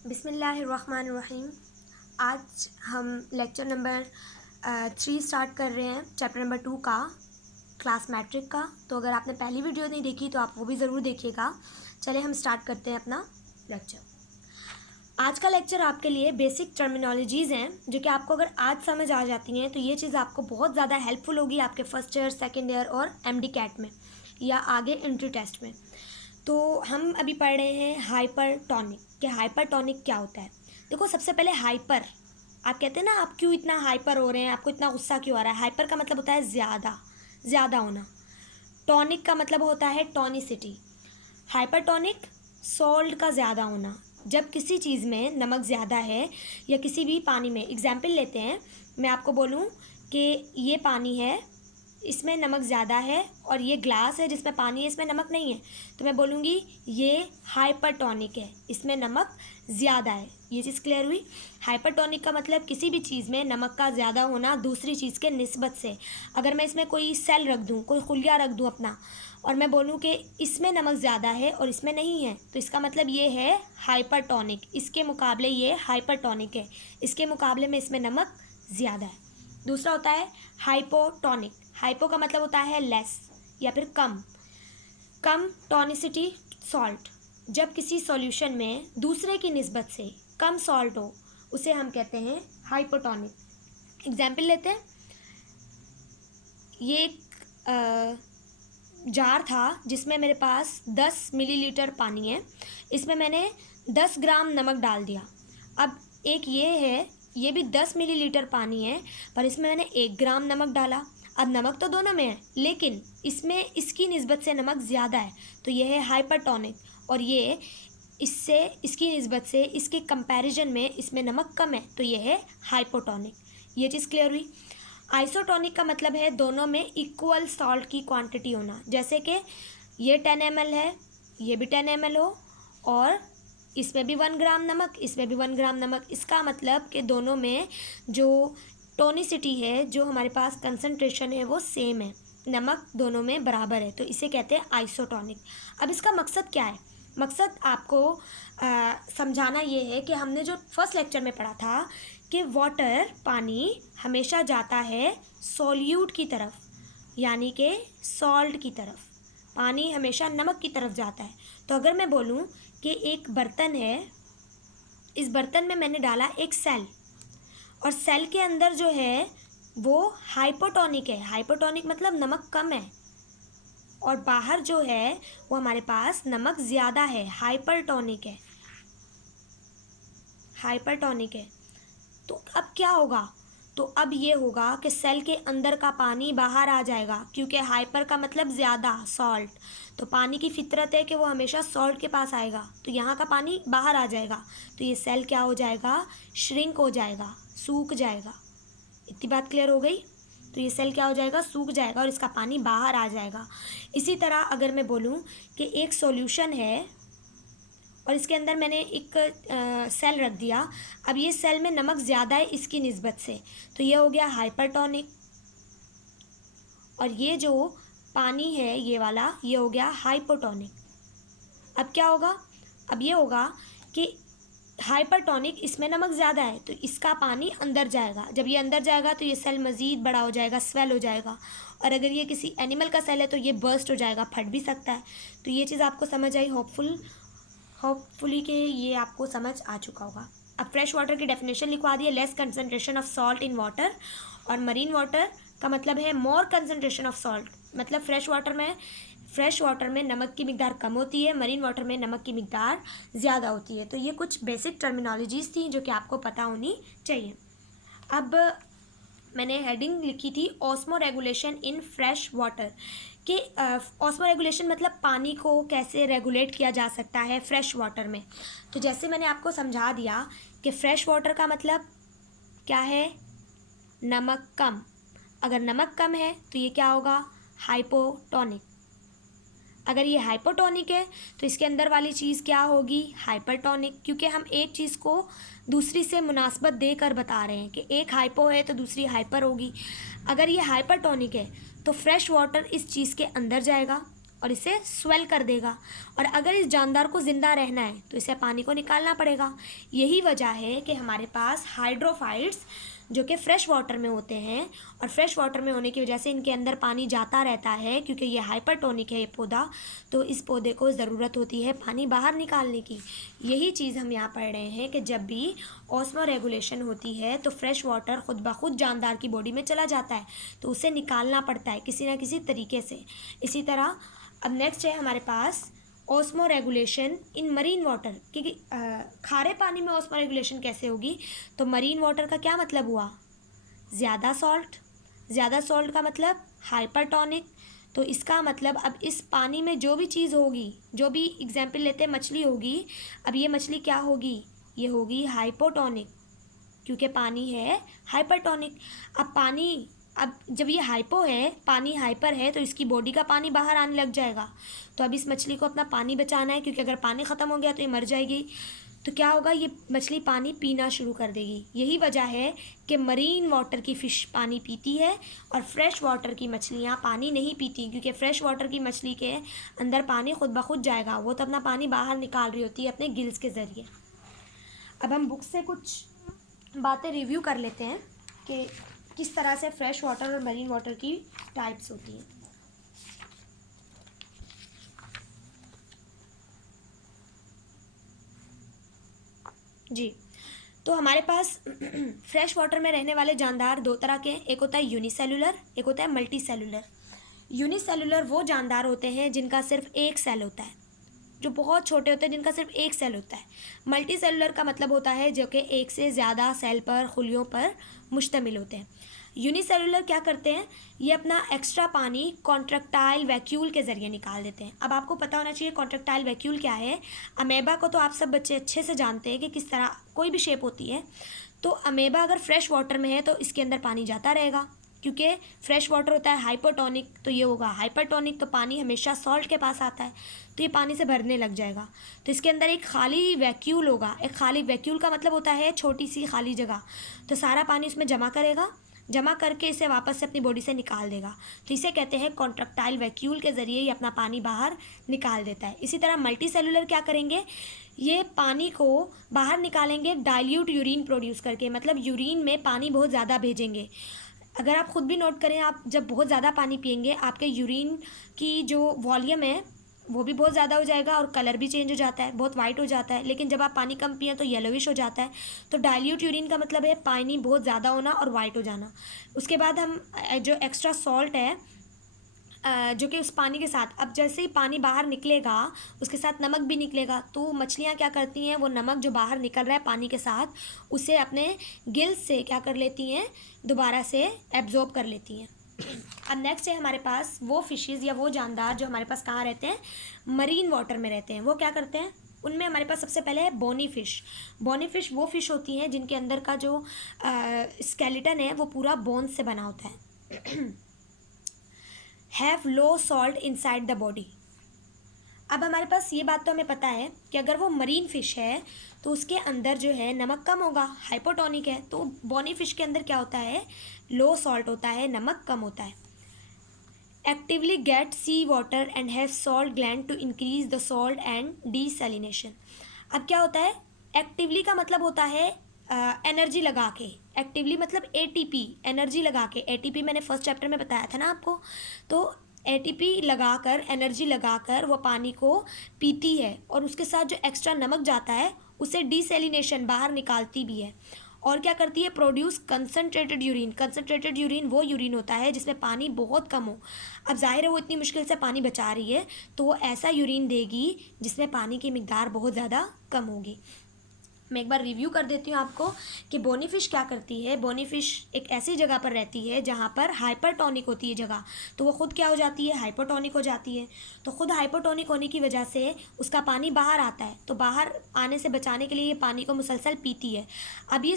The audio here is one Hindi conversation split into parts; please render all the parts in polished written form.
बिस्मिल्लाहिर्रहमानिर्रहीम। आज हम लेक्चर नंबर 3 स्टार्ट कर रहे हैं, चैप्टर नंबर 2 का, क्लास मैट्रिक का। तो अगर आपने पहली वीडियो नहीं देखी तो आप वो भी ज़रूर देखिएगा। चलिए हम स्टार्ट करते हैं अपना लेक्चर। आज का लेक्चर आपके लिए बेसिक टर्मिनोलॉजीज़ हैं जो कि आपको अगर आज समझ आ जाती हैं तो ये चीज़ आपको बहुत ज़्यादा हेल्पफुल होगी आपके फर्स्ट ईयर, सेकेंड ईयर और MD कैट में या आगे एंट्री टेस्ट में। तो हम अभी पढ़ रहे हैं हाइपरटोनिक कि हाइपरटोनिक क्या होता है। देखो, सबसे पहले हाइपर, आप कहते हैं ना आप क्यों इतना हाइपर हो रहे हैं, आपको इतना गुस्सा क्यों आ रहा है। हाइपर का मतलब होता है ज़्यादा होना। टॉनिक का मतलब होता है टॉनिसिटी। हाइपरटोनिक सॉल्ट का ज़्यादा होना। जब किसी चीज़ में नमक ज़्यादा है या किसी भी पानी में, एग्जाम्पल लेते हैं, मैं आपको बोलूँ कि ये पानी है, इसमें नमक ज़्यादा है, और ये ग्लास है जिसमें पानी है, इसमें नमक नहीं है, तो मैं बोलूँगी ये हाइपरटोनिक है, इसमें नमक ज़्यादा है। ये चीज़ क्लियर हुई। हाइपरटोनिक का मतलब किसी भी चीज़ में नमक का ज़्यादा होना दूसरी चीज़ के निस्बत से। अगर मैं इसमें कोई सेल रख दूँ, कोई खुलिया रख दूँ अपना, और मैं बोलूँ कि इसमें नमक ज़्यादा है और इसमें नहीं है, तो इसका मतलब ये है हाइपरटोनिक। इसके मुकाबले ये हाइपरटोनिक है, इसके मुकाबले में इसमें नमक ज़्यादा है। दूसरा होता है हाइपोटोनिक। हाइपो का मतलब होता है लेस या फिर कम टॉनिसिटी सॉल्ट। जब किसी सॉल्यूशन में दूसरे की निस्बत से कम सॉल्ट हो उसे हम कहते हैं हाइपोटोनिक। एग्जाम्पल लेते हैं, ये एक जार था जिसमें मेरे पास 10 मिलीलीटर पानी है, इसमें मैंने 10 ग्राम नमक डाल दिया। अब एक ये है, ये भी 10 मिलीलीटर पानी है, पर इसमें मैंने 1 ग्राम नमक डाला। अब नमक तो दोनों में है, लेकिन इसमें इसकी निस्बत से नमक ज़्यादा है, तो ये है हाइपरटोनिक, और ये इससे, इसकी निस्बत से, इसके कंपैरिजन में इसमें नमक कम है, तो ये है हाइपोटोनिक। ये चीज़ क्लियर हुई। आइसोटोनिक का मतलब है दोनों में इक्वल सॉल्ट की क्वांटिटी होना। जैसे कि ये 10 ml है, ये भी 10 ml हो, और इसमें भी 1 ग्राम नमक, इसमें भी 1 ग्राम नमक। इसका मतलब कि दोनों में जो टोनिसिटी है, जो हमारे पास कंसंट्रेशन है, वो सेम है, नमक दोनों में बराबर है, तो इसे कहते हैं आइसोटोनिक। अब इसका मकसद क्या है? मकसद आपको समझाना ये है कि हमने जो फर्स्ट लेक्चर में पढ़ा था कि वाटर, पानी हमेशा जाता है सॉल्यूट की तरफ, यानी कि सॉल्ट की तरफ। पानी हमेशा नमक की तरफ जाता है। तो अगर मैं बोलूँ कि एक बर्तन है, इस बर्तन में मैंने डाला एक सेल, और सेल के अंदर जो है वो हाइपोटोनिक है। हाइपोटोनिक मतलब नमक कम है, और बाहर जो है वो हमारे पास नमक ज़्यादा है, हाइपरटोनिक है, हाइपरटोनिक है। तो अब क्या होगा? तो अब ये होगा कि सेल के अंदर का पानी बाहर आ जाएगा, क्योंकि हाइपर का मतलब ज़्यादा, सॉल्ट। तो पानी की फितरत है कि वो हमेशा सॉल्ट के पास आएगा, तो यहाँ का पानी बाहर आ जाएगा, तो ये सेल क्या हो जाएगा? श्रिंक हो जाएगा, सूख जाएगा। इतनी बात क्लियर हो गई? तो ये सेल क्या हो जाएगा? सूख जाएगा, और इसका पानी बाहर आ जाएगा। इसी तरह अगर मैं बोलूँ कि एक सॉल्यूशन है और इसके अंदर मैंने एक सेल रख दिया, अब ये सेल में नमक ज़्यादा है इसकी निस्बत से, तो ये हो गया हाइपरटोनिक। और ये जो पानी है ये वाला, ये हो गया हाइपोटोनिक। अब क्या होगा? अब ये होगा कि हाइपरटोनिक, इसमें नमक ज़्यादा है, तो इसका पानी अंदर जाएगा। जब ये अंदर जाएगा तो ये सेल मज़ीद बड़ा हो जाएगा, स्वेल हो जाएगा, और अगर ये किसी एनिमल का सेल है तो ये बर्स्ट हो जाएगा, फट भी सकता है। तो ये चीज़ आपको समझ आई होपफुली कि ये आपको समझ आ चुका होगा। अब फ्रेश वाटर की डेफिनेशन लिखवा दी है, less concentration of salt in water, और मरीन वाटर का मतलब है मोर कंसनट्रेशन ऑफ सॉल्ट। मतलब फ्रेश वाटर में नमक की मिकदार कम होती है, मरीन वाटर में नमक की मिकदार ज़्यादा होती है। तो ये कुछ बेसिक टर्मिनोलॉजीज़ थी जो कि आपको पता होनी चाहिए। अब मैंने हेडिंग लिखी थी osmo regulation in fresh water, कि ऑस्मो रेगुलेशन मतलब पानी को कैसे रेगुलेट किया जा सकता है फ्रेश वाटर में। तो जैसे मैंने आपको समझा दिया कि फ्रेश वाटर का मतलब क्या है? नमक कम। अगर नमक कम है तो ये क्या होगा? हाइपोटोनिक। अगर ये हाइपोटोनिक है तो इसके अंदर वाली चीज़ क्या होगी? हाइपरटोनिक, क्योंकि हम एक चीज़ को दूसरी से मुनासबत देकर बता रहे हैं कि एक हाइपो है तो दूसरी हाइपर होगी। अगर ये हाइपरटोनिक है तो फ्रेश वाटर इस चीज़ के अंदर जाएगा, और इसे स्वेल कर देगा। और अगर इस जानदार को ज़िंदा रहना है तो इसे पानी को निकालना पड़ेगा। यही वजह है कि हमारे पास हाइड्रोफाइट्स जो कि फ़्रेश वाटर में होते हैं, और फ्रेश वाटर में होने की वजह से इनके अंदर पानी जाता रहता है, क्योंकि ये हाइपरटोनिक है ये पौधा, तो इस पौधे को ज़रूरत होती है पानी बाहर निकालने की। यही चीज़ हम यहाँ पढ़ रहे हैं कि जब भी ऑस्मो रेगुलेशन होती है तो फ्रेश वाटर खुद ब खुद जानदार की बॉडी में चला जाता है, तो उसे निकालना पड़ता है किसी ना किसी तरीके से। इसी तरह अब नेक्स्ट है हमारे पास osmoregulation in marine water, क्योंकि खारे पानी में ऑस्मो रेगुलेशन कैसे होगी, तो मरीन वाटर का क्या मतलब हुआ, ज़्यादा सॉल्ट। ज़्यादा सॉल्ट का मतलब हाइपरटोनिक। तो इसका मतलब अब इस पानी में जो भी चीज़ होगी, जो भी एग्जाम्पल लेते हैं मछली होगी, अब ये मछली क्या होगी, ये होगी हाइपोटोनिक, क्योंकि पानी है हाइपरटोनिक। अब जब ये हाइपो है, पानी हाइपर है, तो इसकी बॉडी का पानी बाहर आने लग जाएगा। तो अब इस मछली को अपना पानी बचाना है, क्योंकि अगर पानी ख़त्म हो गया तो ये मर जाएगी। तो क्या होगा, ये मछली पानी पीना शुरू कर देगी। यही वजह है कि मरीन वाटर की फ़िश पानी पीती है और फ्रेश वाटर की मछलियाँ पानी नहीं पीती, क्योंकि फ्रेश वाटर की मछली के अंदर पानी खुद ब खुद जाएगा, वो तो अपना पानी बाहर निकाल रही होती है अपने गिल्स के ज़रिए। अब हम बुक से कुछ बातें रिव्यू कर लेते हैं कि किस तरह से फ्रेश वाटर और मरीन वाटर की टाइप्स होती हैं। जी, तो हमारे पास फ्रेश वाटर में रहने वाले जानदार दो तरह के हैं, एक होता है यूनिसेलुलर, एक होता है मल्टी सेलुलर। यूनिसेलुलर वो जानदार होते हैं जिनका सिर्फ एक सेल होता है, जो बहुत छोटे होते हैं, जिनका सिर्फ एक सेल होता है। मल्टी सेलुलर का मतलब होता है जो कि एक से ज़्यादा सेल पर, खुलियों पर मुश्तमिल होते हैं। यूनिसेलुलर क्या करते हैं, ये अपना एक्स्ट्रा पानी कॉन्ट्रैक्टाइल वैक्यूल के ज़रिए निकाल देते हैं। अब आपको पता होना चाहिए कॉन्ट्रैक्टाइल वैक्यूल क्या है। अमेबा को तो आप सब बच्चे अच्छे से जानते हैं कि किस तरह कोई भी शेप होती है। तो अमेबा अगर फ्रेश वाटर में है तो इसके अंदर पानी जाता रहेगा, क्योंकि फ्रेश वाटर होता है हाइपोटोनिक, तो ये होगा हाइपरटोनिक, तो पानी हमेशा सॉल्ट के पास आता है, तो ये पानी से भरने लग जाएगा। तो इसके अंदर एक खाली वैक्यूल होगा। एक खाली वैक्यूल का मतलब होता है छोटी सी खाली जगह, तो सारा पानी उसमें जमा करेगा, जमा करके इसे वापस से अपनी बॉडी से निकाल देगा। तो इसे कहते हैं कॉन्ट्रैक्टाइल वैक्यूल के ज़रिए ये अपना पानी बाहर निकाल देता है। इसी तरह मल्टी सेलुलर क्या करेंगे, ये पानी को बाहर निकालेंगे डाइल्यूट यूरिन प्रोड्यूस करके, मतलब यूरिन में पानी बहुत ज़्यादा भेजेंगे। अगर आप ख़ुद भी नोट करें, आप जब बहुत ज़्यादा पानी पिएंगे आपके यूरिन की जो वॉल्यूम है वो भी बहुत ज़्यादा हो जाएगा और कलर भी चेंज हो जाता है, बहुत वाइट हो जाता है। लेकिन जब आप पानी कम पिए तो येलोविश हो जाता है। तो डाइल्यूट यूरिन का मतलब है पानी बहुत ज़्यादा होना और वाइट हो जाना। उसके बाद हम जो एक्स्ट्रा सॉल्ट है जो कि उस पानी के साथ, अब जैसे ही पानी बाहर निकलेगा उसके साथ नमक भी निकलेगा, तो मछलियाँ क्या करती हैं, वो नमक जो बाहर निकल रहा है पानी के साथ उसे अपने गिल्स से क्या कर लेती हैं, दोबारा से एब्जॉर्ब कर लेती हैं। अब नेक्स्ट है हमारे पास वो फिशेज़ या वो जानदार जो हमारे पास कहाँ रहते हैं, मरीन वाटर में रहते हैं। वो क्या करते हैं, उनमें हमारे पास सबसे पहले है बोनी फ़िश। बोनी फ़िश वो फ़िश होती हैं जिनके अंदर का जो स्केलेटन है वो पूरा बोन्स से बना होता है। Have low salt inside the body. अब हमारे पास ये बात तो हमें पता है कि अगर वो मरीन फ़िश है तो उसके अंदर जो है नमक कम होगा, हाइपोटोनिक है। तो बोनी फ़िश के अंदर क्या होता है, लो सॉल्ट होता है, नमक कम होता है। Actively get sea water and have salt gland to increase the salt and desalination. अब क्या होता है, एक्टिवली का मतलब होता है एनर्जी लगा के। एक्टिवली मतलब एटीपी, एनर्जी लगा के। एटीपी मैंने फर्स्ट चैप्टर में बताया था ना आपको। तो एटीपी लगाकर, एनर्जी लगाकर वो पानी को पीती है और उसके साथ जो एक्स्ट्रा नमक जाता है उसे डीसैलिनेशन बाहर निकालती भी है। और क्या करती है, produce concentrated urine. Concentrated urine वो यूरिन होता है जिसमें पानी बहुत कम हो। अब जाहिर है वो इतनी मुश्किल से पानी बचा रही है तो वो ऐसा यूरिन देगी जिसमें पानी की मिकदार बहुत ज़्यादा कम होगी। मैं एक बार रिव्यू कर देती हूँ आपको कि बोनी फ़िश क्या करती है। बोनी फ़िश एक ऐसी जगह पर रहती है जहाँ पर हाइपरटोनिक होती है जगह, तो वो ख़ुद क्या हो जाती है, हाइपोटोनिक हो जाती है। तो ख़ुद हाइपोटोनिक होने की वजह से उसका पानी बाहर आता है, तो बाहर आने से बचाने के लिए ये पानी को मुसलसल पीती है। अब ये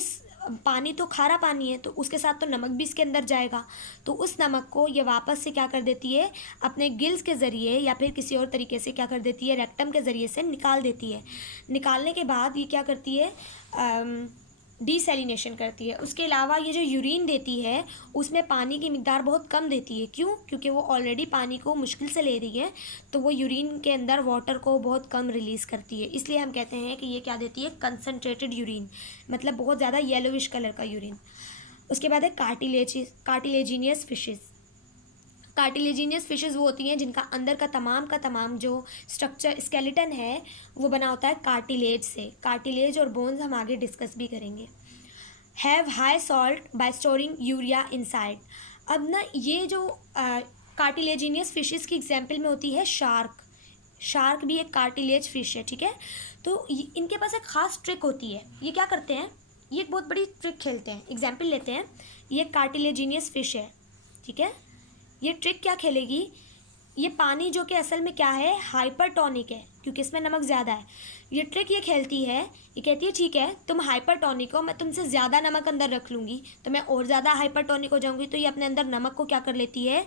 पानी तो खारा पानी है तो उसके साथ तो नमक भी इसके अंदर जाएगा, तो उस नमक को ये वापस से क्या कर देती है, अपने गिल्स के ज़रिए या फिर किसी और तरीके से क्या कर देती है, रेक्टम के ज़रिए से निकाल देती है। निकालने के बाद ये क्या करती है, डिसैलिनेशन करती है। उसके अलावा ये जो यूरिन देती है उसमें पानी की मिकदार बहुत कम देती है। क्यों? क्योंकि वो ऑलरेडी पानी को मुश्किल से ले रही है, तो वो यूरिन के अंदर वाटर को बहुत कम रिलीज़ करती है। इसलिए हम कहते हैं कि ये क्या देती है, कंसनट्रेटेड यूरिन, मतलब बहुत ज़्यादा येलोविश कलर का यूरिन। उसके बाद है कार्टिलेजिनियस फिशेज़। कार्टिलेजिनियस फिशेज़ वो होती हैं जिनका अंदर का तमाम जो स्ट्रक्चर स्केलेटन है वो बना होता है कार्टिलेज से। कार्टिलेज और बोन्स हम आगे डिस्कस भी करेंगे। Have high salt bye storing urea inside. अब ना ये जो कार्टिलेजिनियस फिशेज़ की एग्जाम्पल में होती है शार्क। शार्क भी एक कार्टिलेज फिश है, ठीक है। तो इनके पास एक ख़ास ट्रिक होती है। ये क्या करते हैं, ये एक बहुत बड़ी ट्रिक खेलते हैं। एग्जाम्पल लेते हैं, ये कार्टिलेजिनियस फिश है, ठीक है। ये ट्रिक क्या खेलेगी, ये पानी जो कि असल में क्या है, हाइपरटोनिक है, क्योंकि इसमें नमक ज़्यादा है। ये ट्रिक ये खेलती है, ये कहती है ठीक है तुम हाइपरटोनिक हो, मैं तुमसे ज़्यादा नमक अंदर रख लूँगी तो मैं और ज़्यादा हाइपरटोनिक हो जाऊँगी। तो ये अपने अंदर नमक को क्या कर लेती है,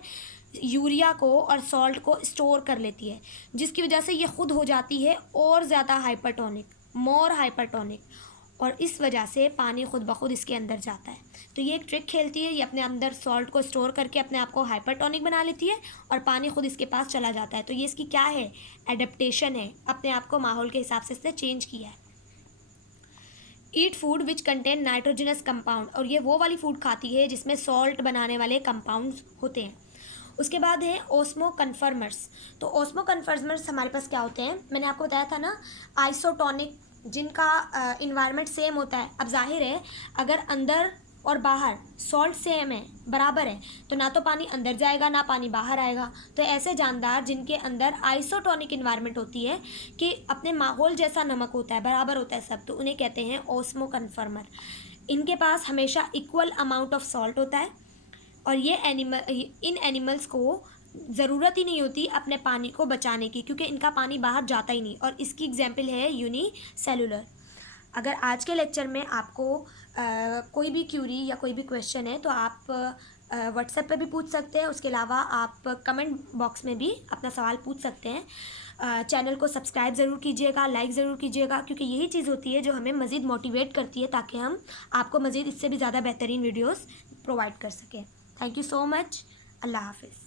यूरिया को और सॉल्ट को स्टोर कर लेती है, जिसकी वजह से ये खुद हो जाती है और ज़्यादा हाइपरटोनिक, मोर हाइपरटोनिक, और इस वजह से पानी खुद ब खुद इसके अंदर जाता है। तो ये एक ट्रिक खेलती है, ये अपने अंदर सॉल्ट को स्टोर करके अपने आप को हाइपरटोनिक बना लेती है और पानी खुद इसके पास चला जाता है। तो ये इसकी क्या है, एडेप्टेशन है, अपने आप को माहौल के हिसाब से इसने चेंज किया है। Eat food which contain nitrogenous compound, और ये वो वाली फूड खाती है जिसमें सॉल्ट बनाने वाले कंपाउंड्स होते हैं। उसके बाद है ओस्मो कन्फर्मर्स। तो ओस्मो कन्फर्मर्स हमारे पास क्या होते हैं, मैंने आपको बताया था ना, आइसोटोनिक, जिनका इन्वायरमेंट सेम होता है। अब जाहिर है अगर अंदर और बाहर सॉल्ट सेम है, बराबर है, तो ना तो पानी अंदर जाएगा ना पानी बाहर आएगा। तो ऐसे जानदार जिनके अंदर आइसोटोनिक इन्वायरमेंट होती है कि अपने माहौल जैसा नमक होता है, बराबर होता है सब, तो उन्हें कहते हैं ओस्मो कन्फर्मर। इनके पास हमेशा इक्वल अमाउंट ऑफ सॉल्ट होता है और ये इन एनिमल्स को ज़रूरत ही नहीं होती अपने पानी को बचाने की, क्योंकि इनका पानी बाहर जाता ही नहीं। और इसकी एग्जाम्पल है यूनिसेलुलर। अगर आज के लेक्चर में आपको कोई भी क्यूरी या कोई भी क्वेश्चन है तो आप व्हाट्सएप पे भी पूछ सकते हैं। उसके अलावा आप कमेंट बॉक्स में भी अपना सवाल पूछ सकते हैं। चैनल को सब्सक्राइब ज़रूर कीजिएगा, लाइक ज़रूर कीजिएगा, क्योंकि यही चीज़ होती है जो हमें मज़ीद मोटिवेट करती है ताकि हम आपको मज़ीद इससे भी ज़्यादा बेहतरीन वीडियोस प्रोवाइड कर सकें। Thank you so much. अल्लाह हाफिज़।